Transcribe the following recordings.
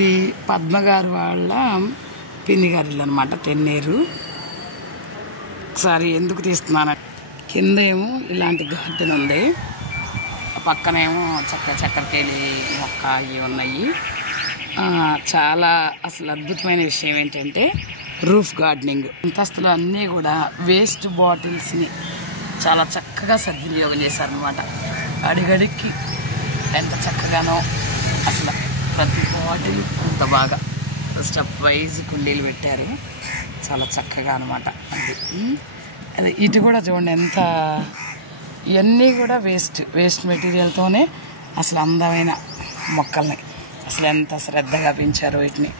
ఇది పద్మగారు వాళ్ళ పిన్ని గారి ఇల్లు అనమాట, తెన్నేరు. ఒకసారి ఎందుకు తీస్తున్నాను, కింద ఏమో ఇలాంటి గార్డెన్ ఉంది, పక్కనేమో చక్కెరకేళి మొక్క ఇవి ఉన్నాయి. చాలా అసలు అద్భుతమైన విషయం ఏంటంటే రూఫ్ గార్డెనింగ్. అంతస్తులు అన్నీ కూడా వేస్ట్ బాటిల్స్ని చాలా చక్కగా సద్వినియోగం చేశారనమాట. అడిగడికి ఎంత చక్కగానో అసలు ప్రతి బాటిల్ అంత బాగా స్టెప్ వైజ్ కుండీలు పెట్టారు, చాలా చక్కగా అనమాట. అది ఇటు కూడా చూడండి ఎంత, ఇవన్నీ కూడా వేస్ట్ మెటీరియల్తోనే అసలు అందమైన మొక్కల్ని అసలు ఎంత శ్రద్ధగా పెంచారు వీటిని.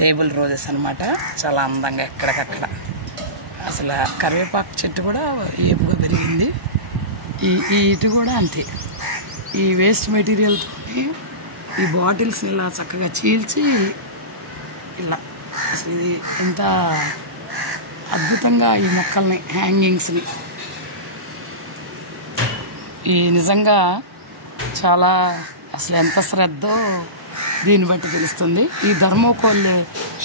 టేబుల్ రోజెస్ అనమాట, చాలా అందంగా ఎక్కడికక్కడ. అసలు కరివేపాకు చెట్టు కూడా ఏపుగా పెరిగింది. ఇటు కూడా అంతే, ఈ వేస్ట్ మెటీరియల్తో ఈ బాటిల్స్ని ఇలా చక్కగా చీల్చి ఇలా అసలు ఇది ఎంత అద్భుతంగా ఈ మొక్కల్ని హ్యాంగింగ్స్ని ఈ నిజంగా చాలా అసలు ఎంత శ్రద్ధో దీన్ని బట్టి తెలుస్తుంది. ఈ థర్మోకోల్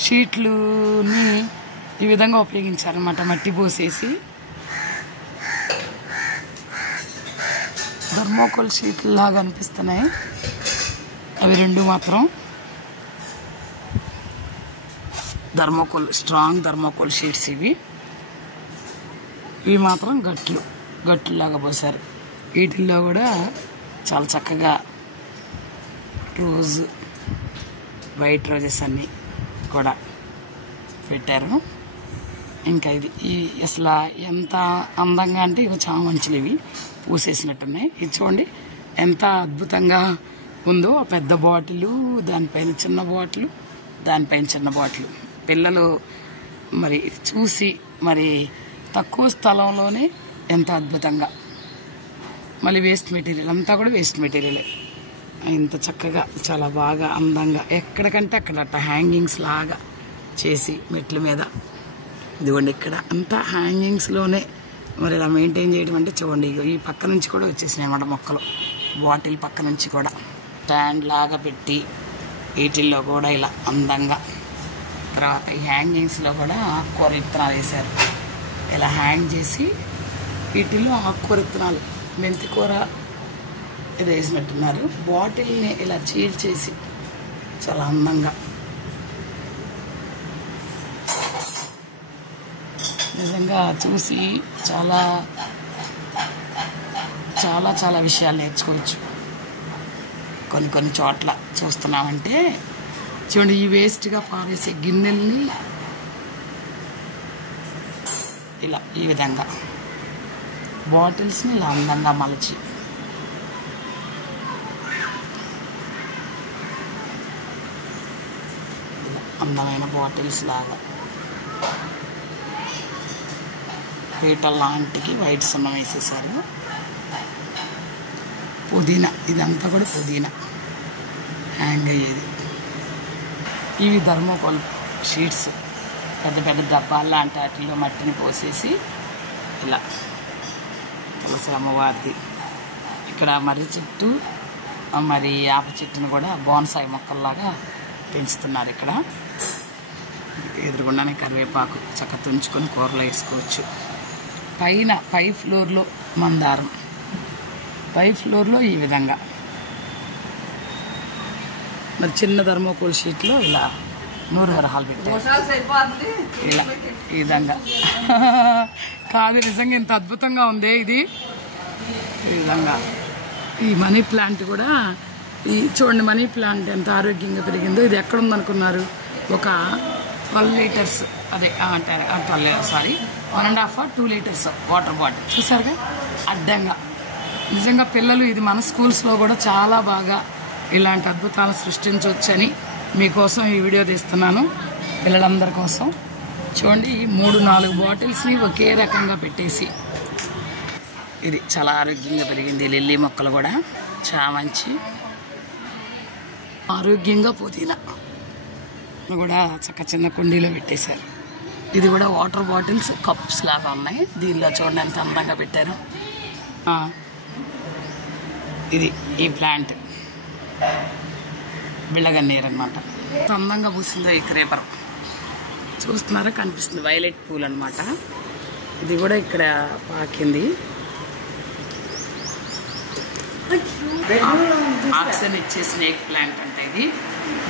షీట్లుని ఈ విధంగా ఉపయోగించారన్నమాట, మట్టి పోసేసి. థర్మోకోల్ షీట్లు లాగా అనిపిస్తున్నాయి అవి రెండు మాత్రం. స్ట్రాంగ్ థర్మోకోల్ షీట్స్ ఇవి మాత్రం గట్లులాగా పోసారు. వీటిల్లో కూడా చాలా చక్కగా వైట్ రోజెస్ అన్నీ కూడా పెట్టారు. ఇంకా ఇది అసలు ఎంత అందంగా అంటే ఇవి చామంచులు, ఇవి పూసేసినట్టున్నాయి. ఇది చూడండి ఎంత అద్భుతంగా ఉందో. ఆ పెద్ద బాటిల్, దానిపైన చిన్న బాటిల్, దానిపైన చిన్న బాటిల్. పిల్లలు మరి చూసి మరి తక్కువ స్థలంలోనే ఎంత అద్భుతంగా, మళ్ళీ వేస్ట్ మెటీరియల్ అంతా కూడా వేస్ట్ మెటీరియలే, ఇంత చక్కగా చాలా బాగా అందంగా ఎక్కడికంటే అక్కడ హ్యాంగింగ్స్ లాగా చేసి మెట్ల మీద. ఇదిగోండి ఇక్కడ అంతా హ్యాంగింగ్స్లోనే మరి ఇలా మెయింటైన్ చేయడం అంటే చూడండి. ఈ పక్క నుంచి కూడా వచ్చేసినాయి అన్నమాట మొక్కలు, బాటిల్ పక్క నుంచి కూడా స్టాండ్ లాగా పెట్టి వీటిల్లో కూడా ఇలా అందంగా. తర్వాత ఈ హ్యాంగింగ్స్లో కూడా ఆకుకూర విత్తనాలు వేశారు, ఇలా హ్యాంగ్ చేసి వీటిల్లో ఆకుకూర విత్తనాలు, మెంతికూర ఇది వేసినట్టున్నారు. బాటిల్ని ఇలా చీల్చేసి చాలా అందంగా. నిజంగా చూసి చాలా చాలా చాలా విషయాలు నేర్చుకోవచ్చు. కొన్ని చోట్ల చూస్తున్నామంటే చూడండి, ఈ వేస్ట్గా పారేసే గిన్నెల్ని ఇలా ఈ విధంగా బాటిల్స్ని ఇలా అందంగా మలచి అందమైన బాటిల్స్ లాగా పీటల్ లాంటికి వైట్ సున్నం వేసేసారు. పుదీనా, ఇదంతా కూడా పుదీనా హ్యాంగ్ అయ్యేది. ఇవి థర్మోకోల్ షీట్స్, పెద్ద పెద్ద డబ్బాలు లాంటి వాటిలో మట్టిని పోసేసి ఇలా తులసి అమ్మవారిది. ఇక్కడ మర్రి చెట్టు, మరి ఆప చెట్టును కూడా బోన్సాయి మొక్కల్లాగా పెంచుతున్నారు. ఇక్కడ ఎదురుగుండానే కరివేపాకు చక్కగా తుంచుకొని కూరలో వేసుకోవచ్చు. పై ఫ్లోర్లో మందారం, పై ఫ్లోర్లో ఈ విధంగా మరి చిన్న థర్మోకోల్ షీట్లో ఇలా 100 వరహాలు పెట్టారు. ఇలా ఈ విధంగా కాదు, నిజంగా ఇంత అద్భుతంగా ఉంది ఇది. ఈ విధంగా ఈ మనీ ప్లాంట్ కూడా చూడండి, మనీ ప్లాంట్ ఎంత ఆరోగ్యంగా పెరిగిందో. ఇది ఎక్కడుందనుకున్నారు, ఒక 12 లీటర్స్ అదే అంటారు 1.5 or 2 లీటర్స్ వాటర్ బాటిల్ చూసారుగా అడ్డంగా. నిజంగా పిల్లలు ఇది మన స్కూల్స్లో కూడా చాలా బాగా ఇలాంటి అద్భుతాలు సృష్టించవచ్చని మీకోసం ఈ వీడియో తీస్తున్నాను, పిల్లలందరి కోసం. చూడండి, ఈ 3-4 బాటిల్స్ని ఒకే రకంగా పెట్టేసి ఇది చాలా ఆరోగ్యంగా పెరిగింది. లిల్లీ మొక్కలు కూడా చామంచి, ఆరోగ్యంగా పుదీనా కూడా చక్క చిన్న కుండీలో పెట్టేశారు. ఇది కూడా వాటర్ బాటిల్స్, కప్స్ లాగా ఉన్నాయి. దీనిలో చూడండి ఎంత అందంగా పెట్టారు. ఇది ఈ ప్లాంట్ బిళ్ళగన్నేరు అన్నమాట. అందంగా పూసిందో ఈ క్రేపర్ చూస్తున్నారా, కనిపిస్తుంది. వైలెట్ పూలు అనమాట. ఇది కూడా ఇక్కడ పాకింది. ఆక్సిజన్ ఇచ్చే స్నేక్ ప్లాంట్ అంటే ఇది.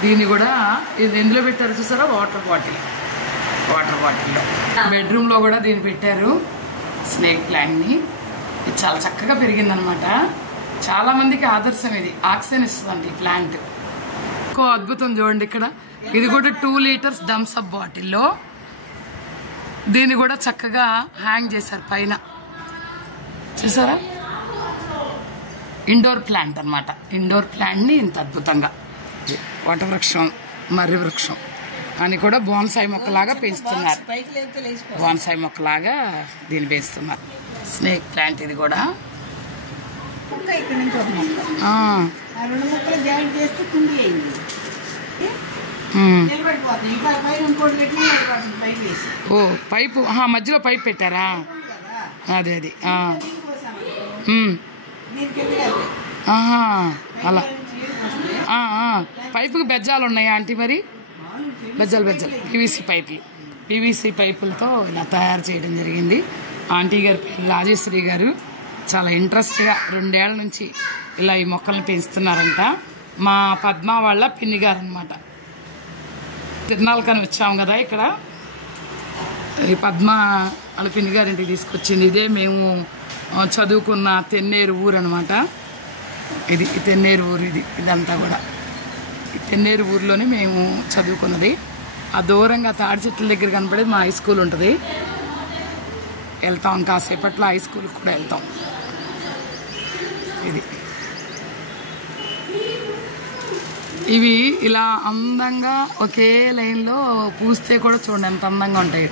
దీన్ని కూడా ఇది ఎందులో పెట్టారు చూసారా, వాటర్ బాటిల్లో బెడ్రూమ్లో కూడా దీన్ని పెట్టారు స్నేక్ ప్లాంట్ని. ఇది చాలా చక్కగా పెరిగిందనమాట. చాలా మందికి ఆదర్శం. ఇది ఆక్సిజన్ ఇస్తుందండి ఈ ప్లాంట్. ఇంకో అద్భుతం చూడండి ఇక్కడ. ఇది కూడా 2 లీటర్స్ థమ్స్ అప్ బాటిల్లో. దీన్ని కూడా చక్కగా హ్యాంగ్ చేశారు పైన, చూసారా. ఇండోర్ ప్లాంట్ అనమాట. ఇండోర్ ప్లాంట్ని ఇంత అద్భుతంగా వటవృక్షం, మర్రి వృక్షం అని కూడా బోన్సాయి మొక్కలాగా పెంచుతున్నారు. బోన్సాయి మొక్కలాగా దీన్ని పెంచుతున్నారు. స్నేక్ ప్లాంట్ ఇది కూడా. ఓ పైపు మధ్యలో పైప్ పెట్టారా? అదే అది. అలా పైపుకి బెజ్జాలు ఉన్నాయా ఆంటీ? మరి బెజ్జాలు పీవీసీ పైపులతో ఇలా తయారు చేయడం జరిగింది. ఆంటీ గారి పేరు రాజేశ్వరి గారు. చాలా ఇంట్రెస్ట్గా 2 ఏళ్ల నుంచి ఇలా ఈ మొక్కలను పెంచుతున్నారంట. మా పద్మ వాళ్ళ పిన్ని గారు అనమాట. తిరునాళ్ళకని వచ్చాము కదా, ఇక్కడ ఈ పద్మ వాళ్ళ పిన్ని గారింటికి తీసుకొచ్చింది. ఇదే మేము చదువుకున్న తెన్నేరు ఊరు అనమాట. ఇది తెన్నేరు ఊరు. ఇదంతా కూడా ఈ తెన్నేరు ఊరిలోనే మేము చదువుకున్నది. ఆ దూరంగా తాడి చెట్ల దగ్గర కనపడేది మా హై స్కూల్ ఉంటుంది. వెళ్తాం కాసేపట్లో, హై స్కూల్కి కూడా వెళ్తాం. ఇవి ఇలా అందంగా ఒకే లైన్లో పూస్తే కూడా చూడండి ఎంత అందంగా ఉంటాయి.